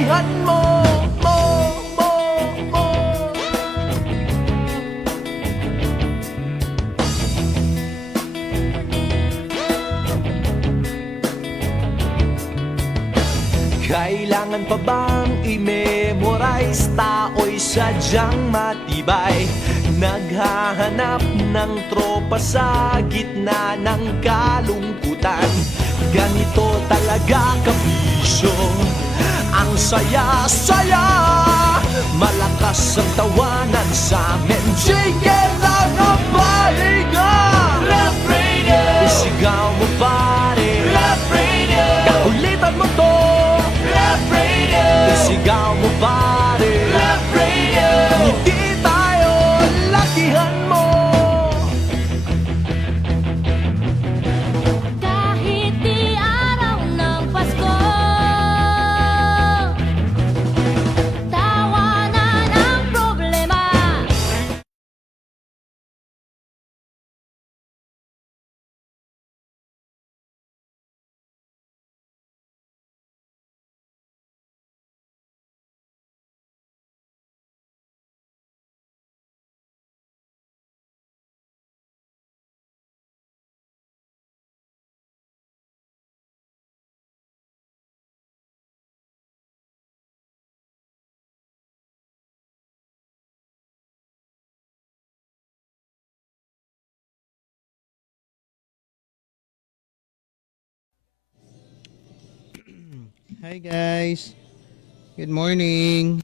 lakihan mo, mo. Kailangan pa bang i-memorize? Tao'y sadyang matibay, naghahanap ng tropa sa gitna ng kalungkutan. Ganito talaga kabisyo, ang saya-saya. Malakas ang tawanan sa amin, sige lang ang pahinga. Love Radio, isigaw mo pare, Love Radio, kakulitan mo to. Love Radio, isigaw mo pare, Love Radio, ngiti tayo, lakihan mo. Kahit di araw ng Pasko, tawanan ang problema. Hi guys, good morning.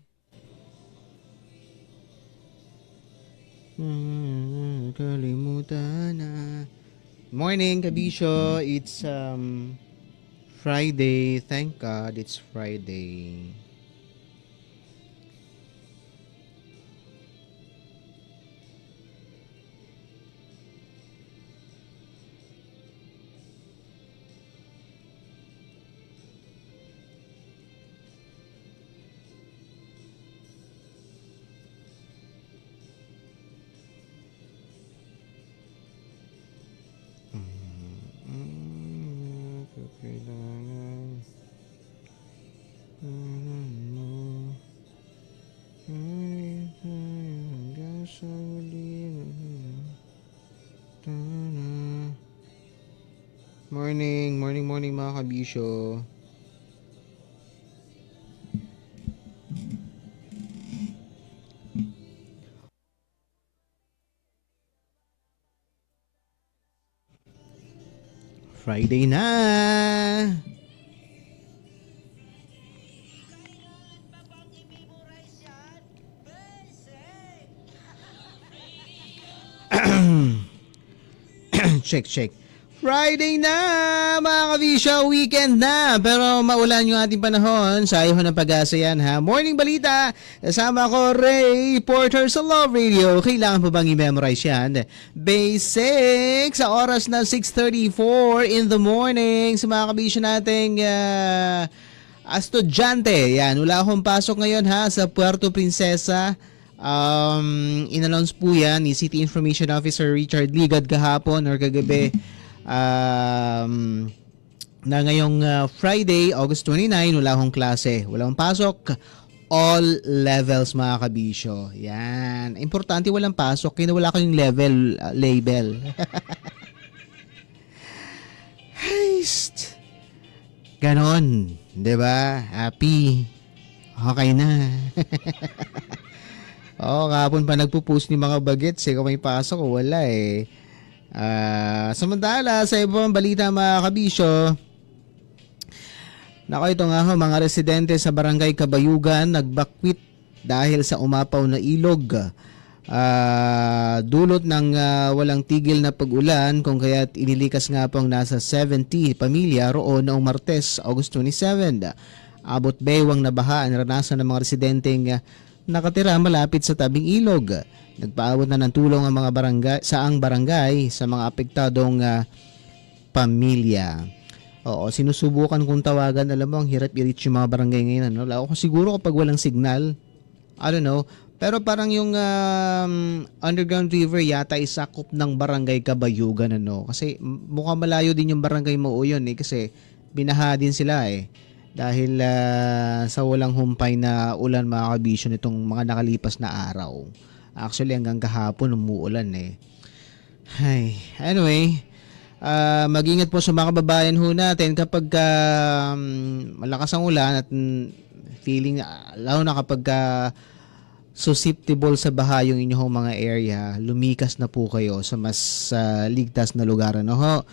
Kalimutan na. Morning, Kabisyo. It's Friday. Thank God it's Friday. Kailangan hanggang sa huli. Morning mga kabisyo. Friday na. Check. Friday na mga kabisyo, weekend na. Pero maulan yung ating panahon. Sa iyo ng pag-asa yan ha. Morning balita. Kasama ko Ray Porter sa Love Radio. Kailangan pa bang i-memorize yan? Basic sa oras na 6:34 in the morning. Sa mga kabisyo nating estudyante. Yan, wala akong pasok ngayon ha sa Puerto Princesa. In-announce po yan ni City Information Officer Richard Ligad kahapon or kagabi. Na ngayong Friday, August 29, wala akong klase, wala akong pasok, all levels mga kabisyo. Yan, importante walang pasok, kaya wala kayong label. Heist. Ganon, 'di ba? Happy. Okay na. Kahapon pa nagpo-post ni mga bagets, kung may pasok o wala eh. Samantala sa ibang balita mga kabisyo, nako ito nga mga residente sa Barangay Kabayugan nagbakwit dahil sa umapaw na ilog, dulot ng walang tigil na pag-ulan, kung kaya't inilikas nga pong nasa 70 pamilya roon noong Martes, August 27. Abot baywang na baha ang naranasan ng mga residenteng nakatira malapit sa tabing ilog. Nagpaabot na ng tulong ang mga barangay sa mga apektadong pamilya. Oo, sinusubukan kong tawagan. Alam mo, ang hirap i-reach yung mga barangay ngayon. Ano? Ako siguro kapag walang signal, I don't know. Pero parang yung underground river yata isakop ng Barangay Kabayugan. Ano? Kasi mukhang malayo din yung Barangay Mauyon eh. Kasi binaha din sila eh. dahil sa walang humpay na ulan mga kabisyo nitong mga nakalipas na araw. Actually hanggang kahapon umuulan eh. Ay, anyway, mag-ingat po sa mga kababayan ho natin kapag malakas ang ulan at feeling, lalo na kapag susceptible sa baha yung inyong mga area, lumikas na po kayo sa mas ligtas na lugar. Ano ho?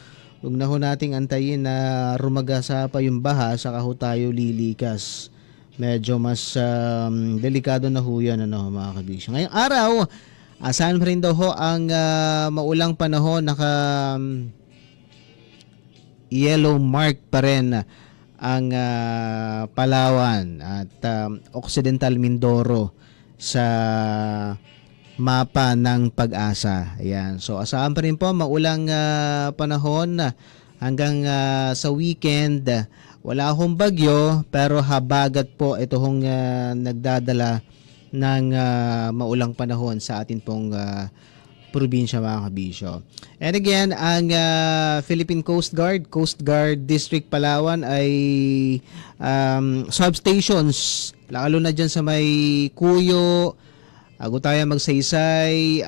Huwag na ho nating antayin na rumagasa pa yung baha saka ho tayo lilikas. Medyo mas delikado na ho yan, ano, mga kabisyo. Ngayong araw, asahan pa rin daw ho ang maulang panahon, naka yellow mark pa rin ang Palawan at Occidental Mindoro sa mapa ng Pag-asa. Ayan. So asahan pa rin po maulang panahon hanggang sa weekend. Wala akong bagyo pero habagat po ito hong nagdadala ng maulang panahon sa atin pong probinsya mga kabisyo. And again, ang Philippine Coast Guard District Palawan ay substations, lalo na dyan sa may Cuyo, Agutaya, Magsaysay,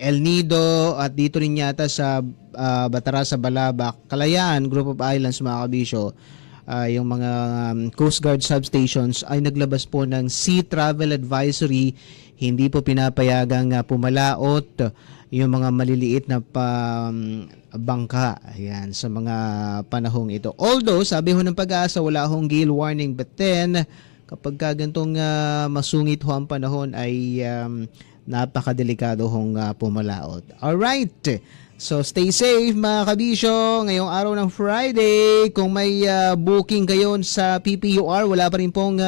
El Nido, at dito rin yata sa Batara, sa Balabac, Kalayaan, Group of Islands mga kabisyo. Yung mga Coast Guard substations ay naglabas po ng Sea Travel Advisory. Hindi po pinapayagang pumalaot yung mga maliliit na bangka, ayan, sa mga panahong ito. Although, sabi ho ng Pag-asa, wala hong gale warning, but then, kapag gantong masungit ho ang panahon ay napakadelikado hong pumalaot. Alright, so stay safe mga kabisyo. Ngayong araw ng Friday, kung may booking kayo sa PPUR, wala pa rin pong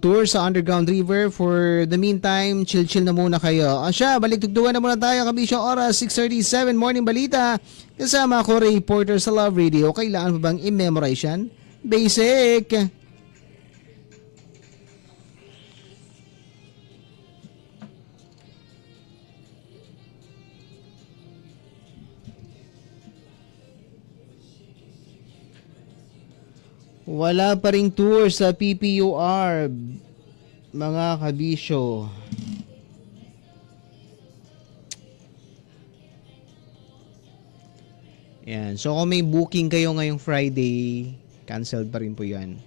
tour sa Underground River. For the meantime, chill na muna kayo. Asya, balik tugtugan na muna tayo kabisyo. Oras 6:37, morning balita. Kasama ako, Ray Porter sa Love Radio. Kailangan pa bang i-memorize yan? Basic! Wala pa ring tour sa PPUR, mga kabisyo. Yan. So kung may booking kayo ngayong Friday, canceled pa rin po yan.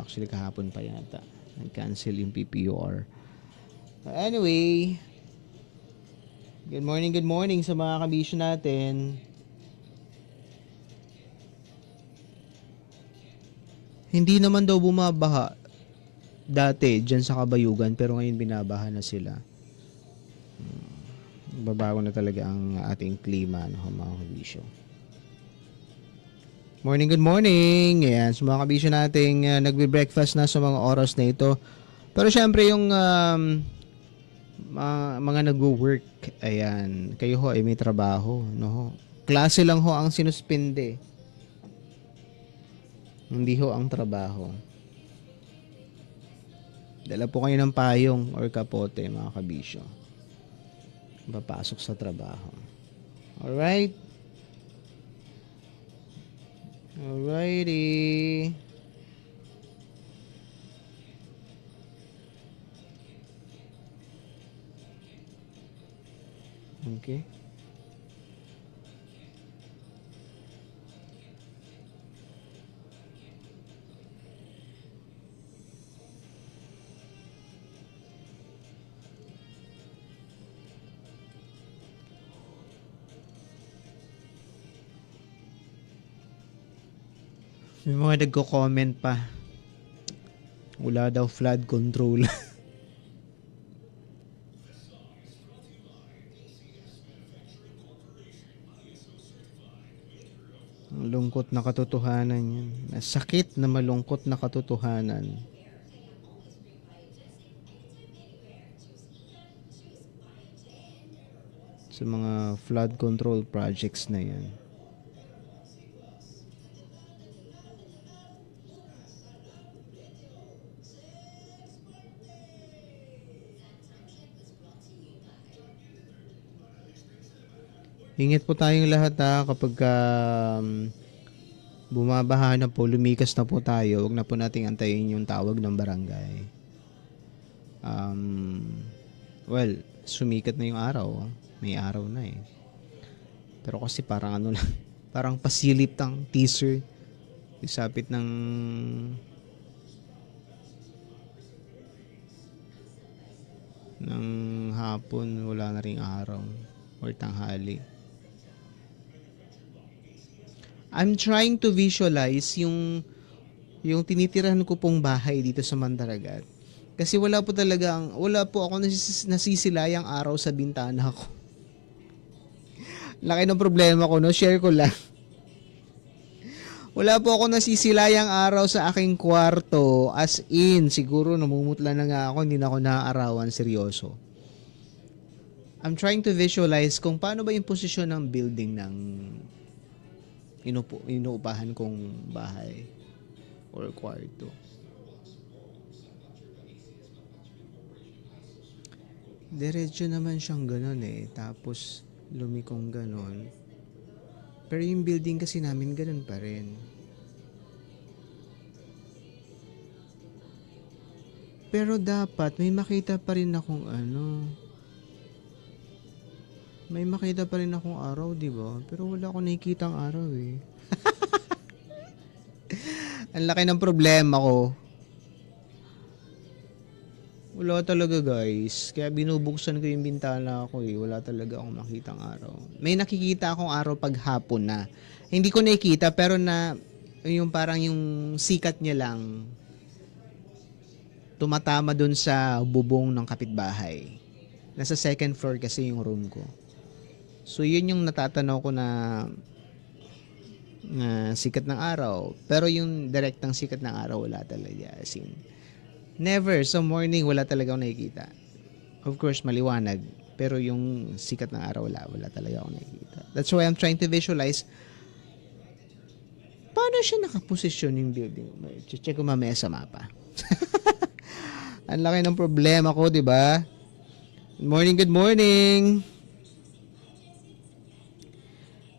Actually kahapon pa yata nag-cancel yung PPUR. Anyway, good morning sa mga kabisyo natin. Hindi naman daw bumabaha dati dyan sa Kabayugan, pero ngayon binabaha na sila. Babago na talaga ang ating klima, no, mga kabisyo. Good morning. Ayan, sa mga kabisyo nating nagbe-breakfast na sa mga oras na ito. Pero syempre yung mga nagwo-work, ayan, kayo ho ay may trabaho, no? Klase lang ho ang sinuspende. Hindi ho ang trabaho. Dala po kayo ng payong or kapote, mga kabisyo. Papasok sa trabaho. Alright? Alrighty. Okay. May mga nagko-comment pa. Wala daw flood control. Malungkot na katotohanan yan. Sakit na malungkot na katotohanan. Sa mga flood control projects na yan. Ingat po tayong lahat kapag Bumabaha na po, lumikas na po tayo. Huwag na po nating antayin yung tawag ng barangay. Well, sumikat na yung araw. May araw na eh. Pero kasi parang ano lang, parang pasilip ng teaser. Isapit ng hapon, wala na ring araw or tanghali. I'm trying to visualize yung tinitirahan ko pong bahay dito sa Mandaragat. Kasi wala po ako nasisilayang araw sa bintana ko. Laki ng problema ko, no? Share ko lang. Wala po ako nasisilayang araw sa aking kwarto. As in, siguro namumutla na nga ako, hindi na ako naaarawan, seryoso. I'm trying to visualize kung paano ba yung posisyon ng building ng inuupahan kong bahay or kwarto. Diretso naman siyang ganun eh. Tapos lumikong ganun. Pero yung building kasi namin ganun pa rin. Pero dapat may makita pa rin akong may makita pa rin akong araw, di ba? Pero wala akong nakikitang araw eh. Ang laki ng problema ko. Wala talaga guys. Kaya binubuksan ko yung bintana ko eh. Wala talaga akong makitang araw. May nakikita akong araw pag hapon na. Hindi ko nakikita pero yung parang yung sikat niya lang tumatama dun sa bubong ng kapitbahay. Nasa second floor kasi yung room ko. So yun yung natatanaw ko na sikat ng araw. Pero yung direktang sikat ng araw wala talaga. As in, never. Sa morning wala talaga ako nakikita. Of course maliwanag. Pero yung sikat ng araw wala talaga ako nakikita. That's why I'm trying to visualize paano siya nakaposisyon yung building. Check ko mamaya sa mapa. Ang laki ng problema ko, di ba? Good morning.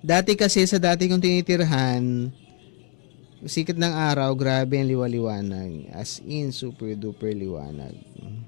Dati kasi sa dati kong tinitirhan, sikat ng araw, grabe ang liwaliwanag. As in, super duper liwanag. Yun.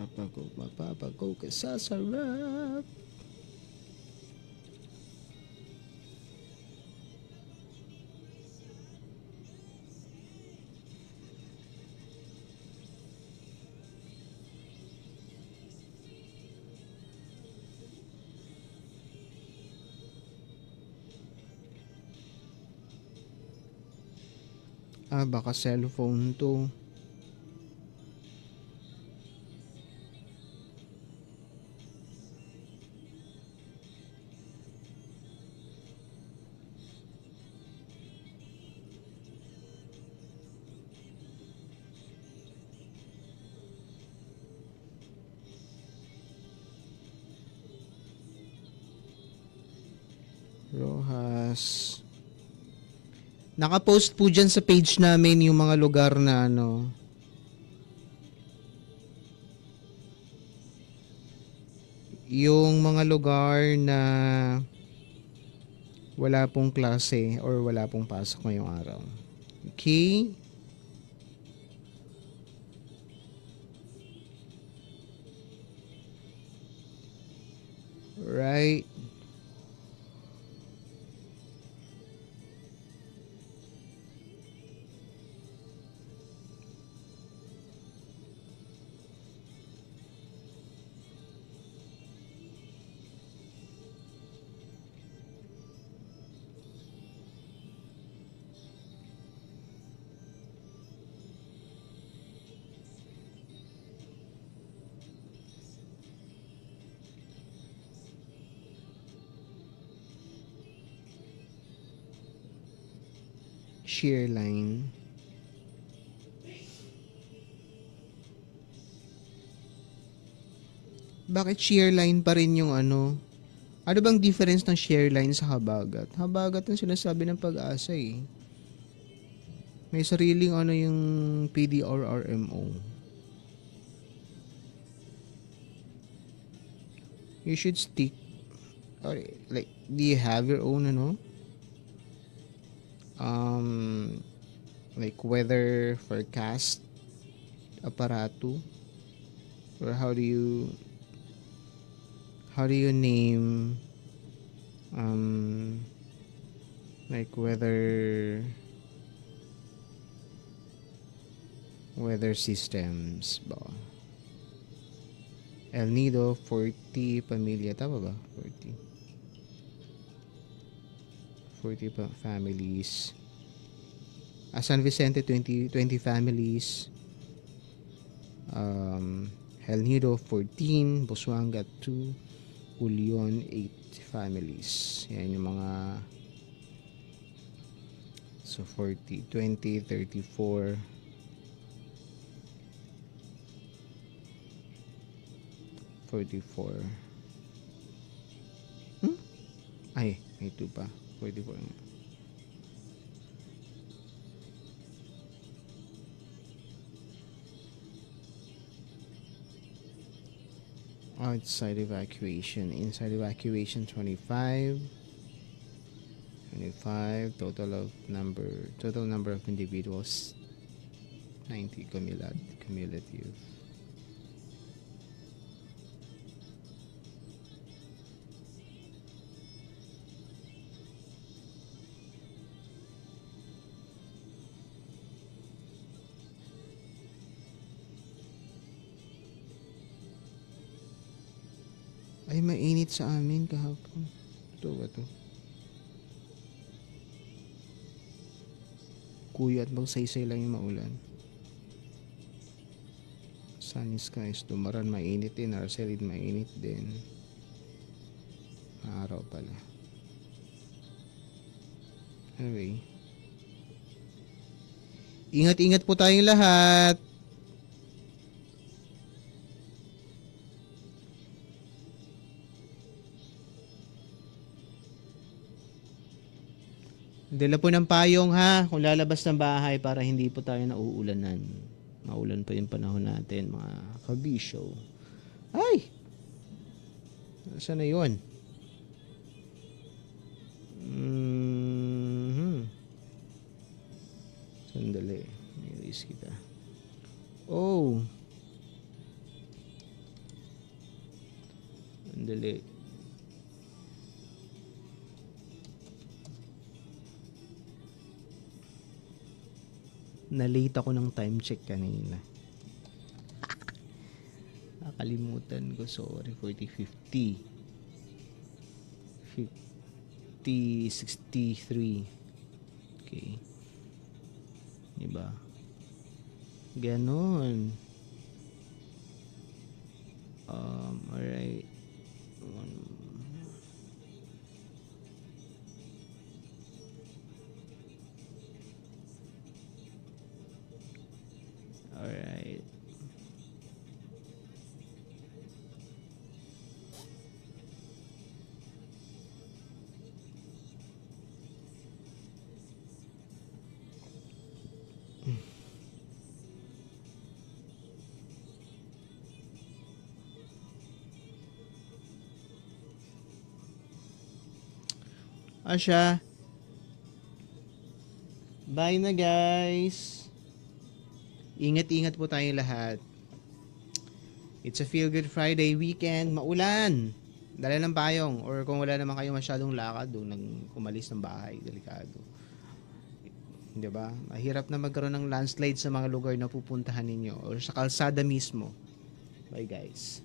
Mapapagaw ka sa sarap. Baka cellphone to. Rojas. Nakapost po dyan sa page namin yung mga lugar na ano. Yung mga lugar na wala pong klase or wala pong pasok ngayong araw. Okay? Right. Shear line. Bakit shear line pa rin yung ano? Ano bang difference ng shear line sa habagat? Habagat ang sinasabi ng Pag-asa eh. May sariling ano yung PDRRMO. You should stick or like, do you have your own ano? Like weather forecast aparato, or how do you name like weather systems ba? El Nido 40 pamilya, tama ba? 40 families. San Vicente 20 families. El Nido 14, Busuanga 2, Ulion 8 families. Yan yung mga so 40, 20, 34, 44. Ay, may 2 pa. 44 nga. Outside evacuation. Inside evacuation 25. Total number of individuals 90 cumulative. Ay, mainit sa amin kahapon. Ito ba to? Kuya at magsaysay lang yung maulan. Sunny skies, Dumaran mainit din. Arcelid mainit din. Araw pala. Anyway. Ingat-ingat po tayong lahat. Dala po ng payong ha, kung lalabas ng bahay para hindi po tayo nauulanan. Maulan pa yung panahon natin, mga kabisyo. Ay! Saan na yun? Sandali. May-release kita. Oh! Na-late ako ng time check kanina. Nakalimutan ko, sorry. 40, 50. 63. Okay. Diba? Ganon. Alright. Alright. Asya. Bye na guys. Ingat-ingat po tayong lahat. It's a Feel Good Friday weekend. Maulan. Dala ng payong. Or kung wala naman kayo masyadong lakad doon nang umalis ng bahay. Delikado. Diba? Mahirap na magkaroon ng landslide sa mga lugar na pupuntahan ninyo. Or sa kalsada mismo. Bye guys.